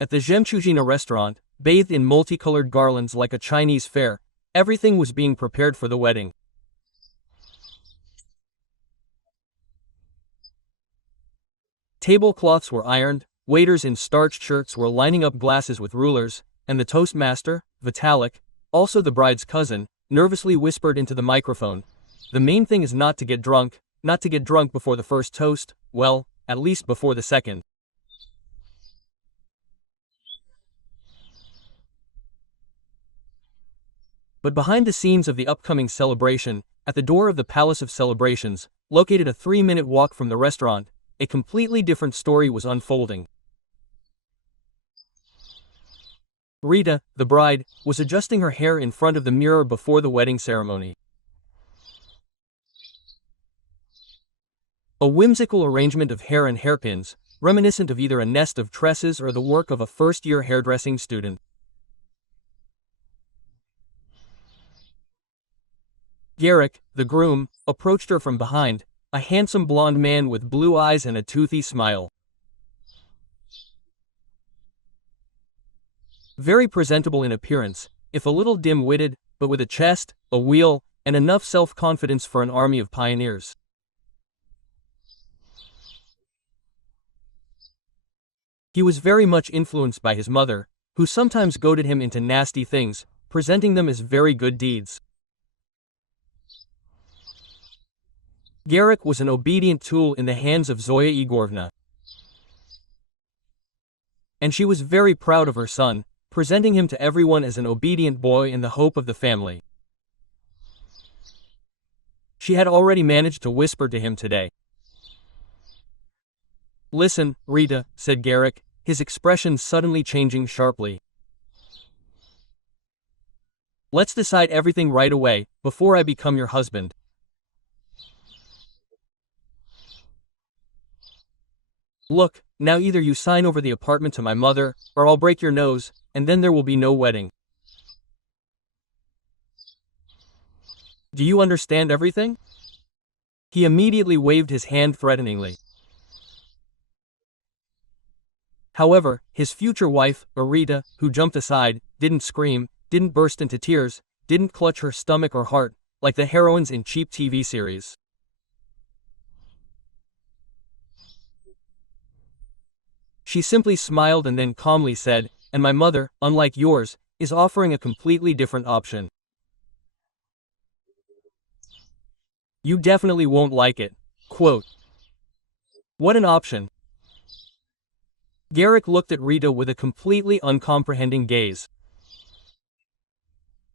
At the Жемчужина restaurant, bathed in multicolored garlands like a Chinese fair, everything was being prepared for the wedding. Tablecloths were ironed, waiters in starched shirts were lining up glasses with rulers, and the toastmaster, Vitalik, also the bride's cousin, nervously whispered into the microphone, "The main thing is not to get drunk before the first toast, well, at least before the second." But behind the scenes of the upcoming celebration, at the door of the Palace of Celebrations, located a 3-minute walk from the restaurant, a completely different story was unfolding. Rita, the bride, was adjusting her hair in front of the mirror before the wedding ceremony. A whimsical arrangement of hair and hairpins, reminiscent of either a nest of tresses or the work of a first-year hairdressing student. Garrick, the groom, approached her from behind, a handsome blond man with blue eyes and a toothy smile. Very presentable in appearance, if a little dim-witted, but with a chest, a wheel, and enough self-confidence for an army of pioneers. He was very much influenced by his mother, who sometimes goaded him into nasty things, presenting them as very good deeds. Garrick was an obedient tool in the hands of Zoya Igorovna. And she was very proud of her son, presenting him to everyone as an obedient boy and the hope of the family. She had already managed to whisper to him today. "Listen, Rita," said Garrick, his expression suddenly changing sharply. "Let's decide everything right away, before I become your husband. Look, now either you sign over the apartment to my mother, or I'll break your nose, and then there will be no wedding. Do you understand everything?" He immediately waved his hand threateningly. However, his future wife, Rita, who jumped aside, didn't scream, didn't burst into tears, didn't clutch her stomach or heart, like the heroines in cheap TV series. She simply smiled and then calmly said, "And my mother, unlike yours, is offering a completely different option. You definitely won't like it." Quote. What an option. Garrick looked at Rita with a completely uncomprehending gaze.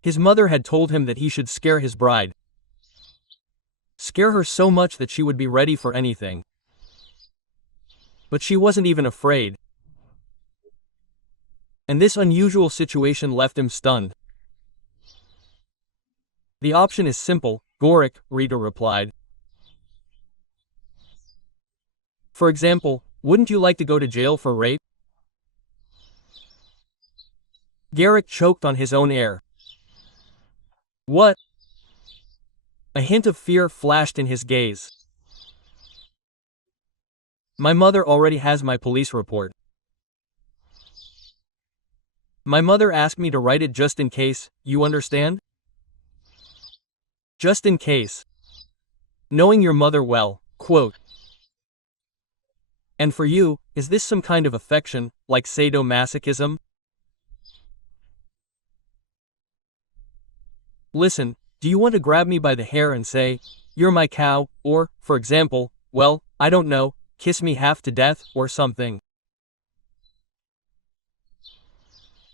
His mother had told him that he should scare his bride. Scare her so much that she would be ready for anything. But she wasn't even afraid. And this unusual situation left him stunned. "The option is simple, Garrick," Rita replied. "For example, wouldn't you like to go to jail for rape?" Garrick choked on his own air. "What?" A hint of fear flashed in his gaze. "My mother already has my police report. My mother asked me to write it just in case, you understand? Just in case. Knowing your mother well." Quote. "And for you, is this some kind of affection, like sadomasochism?" "Listen, do you want to grab me by the hair and say, 'You're my cow,' or, for example, well, I don't know, kiss me half to death, or something?"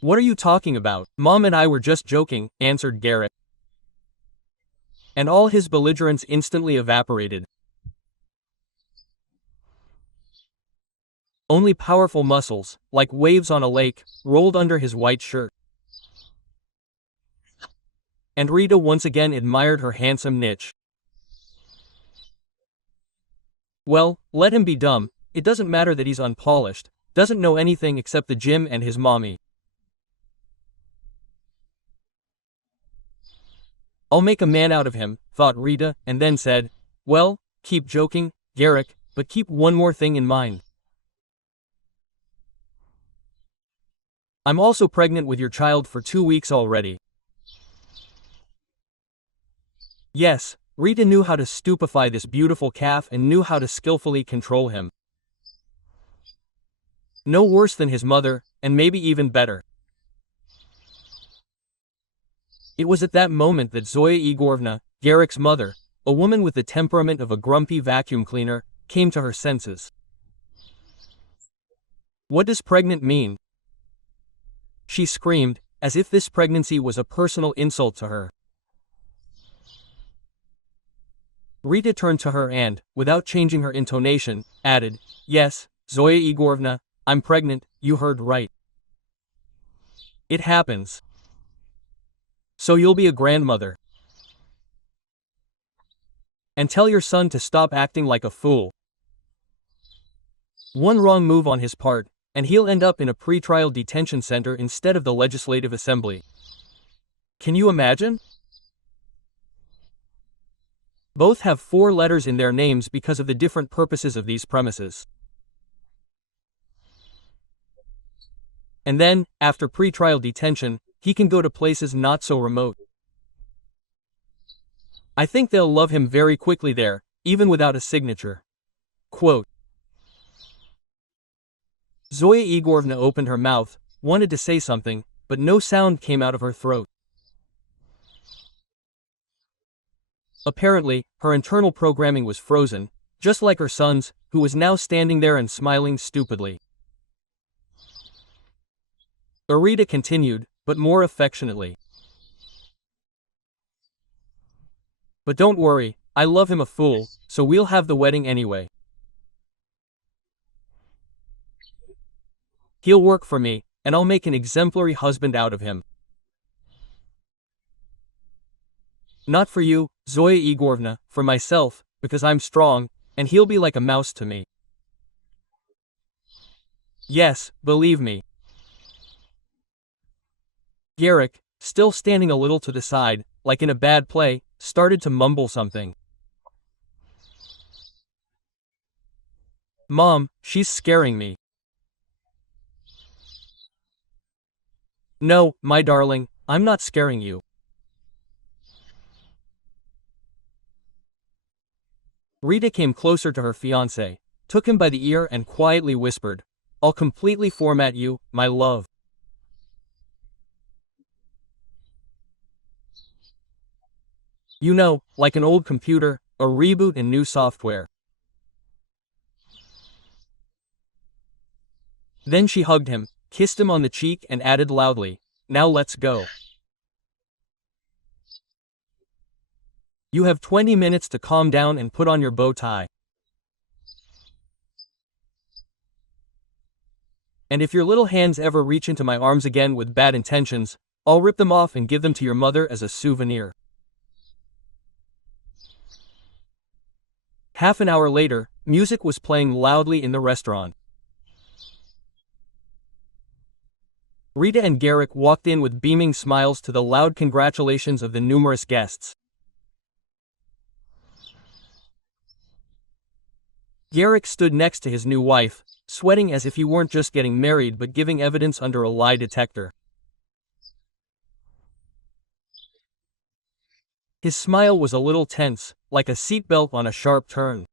"What are you talking about? Mom and I were just joking," answered Garrick. And all his belligerence instantly evaporated. Only powerful muscles, like waves on a lake, rolled under his white shirt. And Rita once again admired her handsome niche. "Well, let him be dumb, it doesn't matter that he's unpolished, doesn't know anything except the gym and his mommy. I'll make a man out of him," thought Rita, and then said, "Well, keep joking, Garrick, but keep one more thing in mind. I'm also pregnant with your child for 2 weeks already. Yes, Rita knew how to stupefy this beautiful calf and knew how to skillfully control him. No worse than his mother, and maybe even better. It was at that moment that Zoya Igorevna, Garrick's mother, a woman with the temperament of a grumpy vacuum cleaner, came to her senses. What does pregnant mean? She screamed, as if this pregnancy was a personal insult to her. Rita turned to her and, without changing her intonation, added, "Yes, Zoya Igorevna, I'm pregnant, you heard right. It happens. So you'll be a grandmother. And tell your son to stop acting like a fool. One wrong move on his part, and he'll end up in a pretrial detention center instead of the Legislative Assembly. Can you imagine? Both have 4 letters in their names because of the different purposes of these premises. And then, after pretrial detention, he can go to places not so remote. I think they'll love him very quickly there, even without a signature." Quote. Zoya Igorevna opened her mouth, wanted to say something, but no sound came out of her throat. Apparently, her internal programming was frozen, just like her son's, who was now standing there and smiling stupidly. Rita continued, but more affectionately. "But don't worry, I love him a fool, so we'll have the wedding anyway. He'll work for me, and I'll make an exemplary husband out of him. Not for you, Zoya Igorevna, for myself, because I'm strong, and he'll be like a mouse to me. Yes, believe me." Garrick, still standing a little to the side, like in a bad play, started to mumble something. "Mom, she's scaring me." "No, my darling, I'm not scaring you." Rita came closer to her fiancé, took him by the ear and quietly whispered, "I'll completely format you, my love. You know, like an old computer, a reboot and new software." Then she hugged him, kissed him on the cheek and added loudly, "Now let's go. You have 20 minutes to calm down and put on your bow tie. And if your little hands ever reach into my arms again with bad intentions, I'll rip them off and give them to your mother as a souvenir." Half an hour later, music was playing loudly in the restaurant. Rita and Garrick walked in with beaming smiles to the loud congratulations of the numerous guests. Garrick stood next to his new wife, sweating as if he weren't just getting married but giving evidence under a lie detector. His smile was a little tense, like a seatbelt on a sharp turn.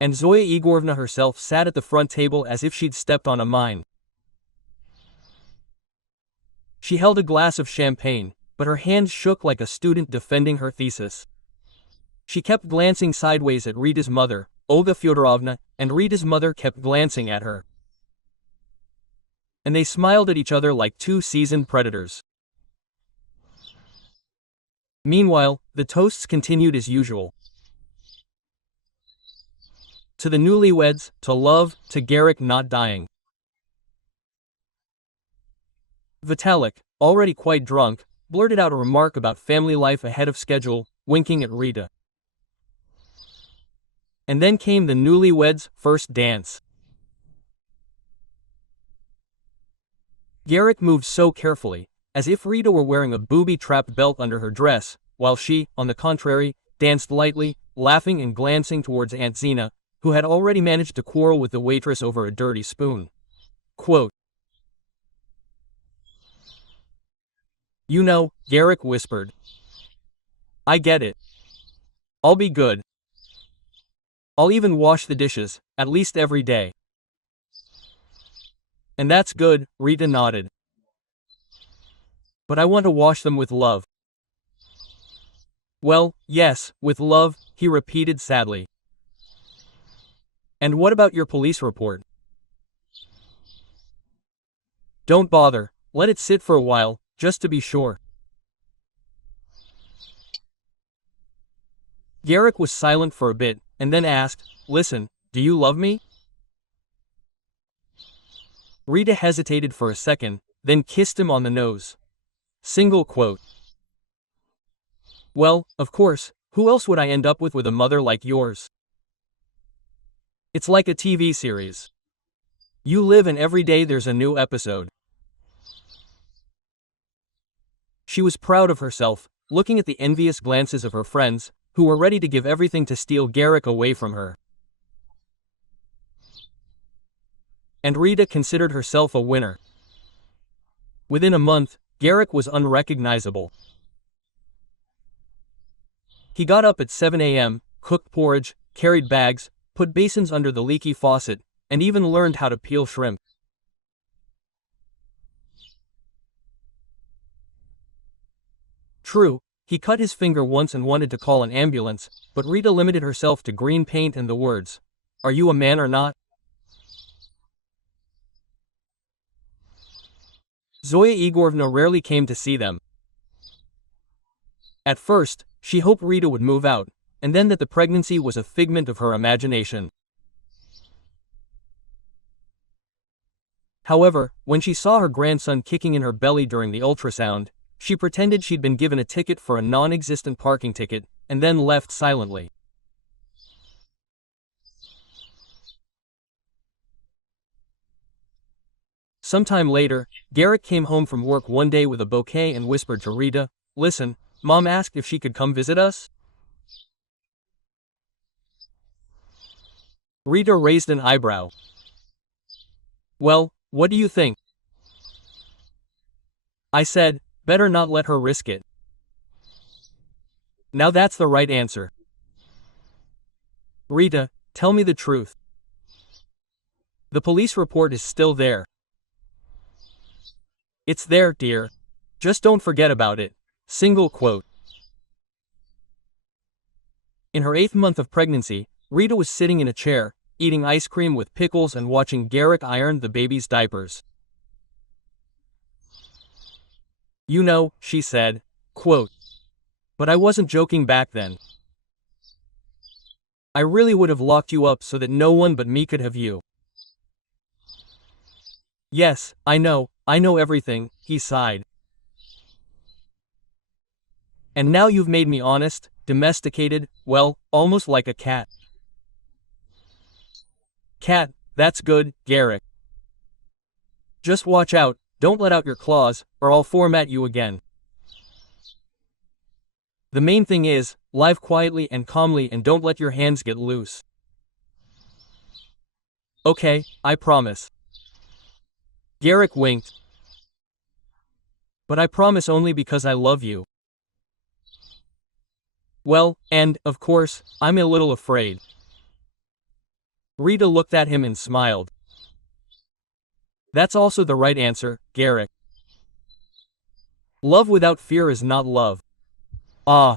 And Zoya Igorevna herself sat at the front table as if she'd stepped on a mine. She held a glass of champagne, but her hands shook like a student defending her thesis. She kept glancing sideways at Rita's mother, Olga Fyodorovna, and Rita's mother kept glancing at her. And they smiled at each other like 2 seasoned predators. Meanwhile, the toasts continued as usual. To the newlyweds, to love, to Garrick not dying. Vitalik, already quite drunk, blurted out a remark about family life ahead of schedule, winking at Rita. And then came the newlyweds' first dance. Garrick moved so carefully, as if Rita were wearing a booby-trapped belt under her dress, while she, on the contrary, danced lightly, laughing and glancing towards Aunt Zina, who had already managed to quarrel with the waitress over a dirty spoon. Quote. You know, Garrick whispered. I get it. I'll be good. I'll even wash the dishes, at least every day. And that's good, Rita nodded. But I want to wash them with love. Well, yes, with love, he repeated sadly. And what about your police report? Don't bother, let it sit for a while, just to be sure. Garrick was silent for a bit, and then asked, Listen, do you love me? Rita hesitated for a second, then kissed him on the nose. Single quote. Well, of course, who else would I end up with a mother like yours? It's like a TV series. You live and every day there's a new episode. She was proud of herself, looking at the envious glances of her friends, who were ready to give everything to steal Garrick away from her. And Rita considered herself a winner. Within a month, Garrick was unrecognizable. He got up at 7 a.m., cooked porridge, carried bags, put basins under the leaky faucet, and even learned how to peel shrimp. True, he cut his finger once and wanted to call an ambulance, but Rita limited herself to green paint and the words, Are you a man or not? Zoya Igorevna rarely came to see them. At first, she hoped Rita would move out, and then that the pregnancy was a figment of her imagination. However, when she saw her grandson kicking in her belly during the ultrasound, she pretended she'd been given a ticket for a non-existent parking ticket, and then left silently. Sometime later, Garrick came home from work one day with a bouquet and whispered to Rita, Listen, Mom asked if she could come visit us? Rita raised an eyebrow. Well, what do you think? I said, better not let her risk it. Now that's the right answer. Rita, tell me the truth. The police report is still there. It's there, dear. Just don't forget about it. Single quote. In her 8th month of pregnancy, Rita was sitting in a chair, eating ice cream with pickles and watching Garrick iron the baby's diapers. You know, she said, quote, but I wasn't joking back then. I really would have locked you up so that no one but me could have you. Yes, I know everything, he sighed. And now you've made me honest, domesticated, well, almost like a cat. Cat, that's good, Garrick. Just watch out, don't let out your claws, or I'll format you again. The main thing is, live quietly and calmly and don't let your hands get loose. Okay, I promise. Garrick winked. But I promise only because I love you. Well, and, of course, I'm a little afraid. Rita looked at him and smiled. That's also the right answer, Garrick. Love without fear is not love. Ah,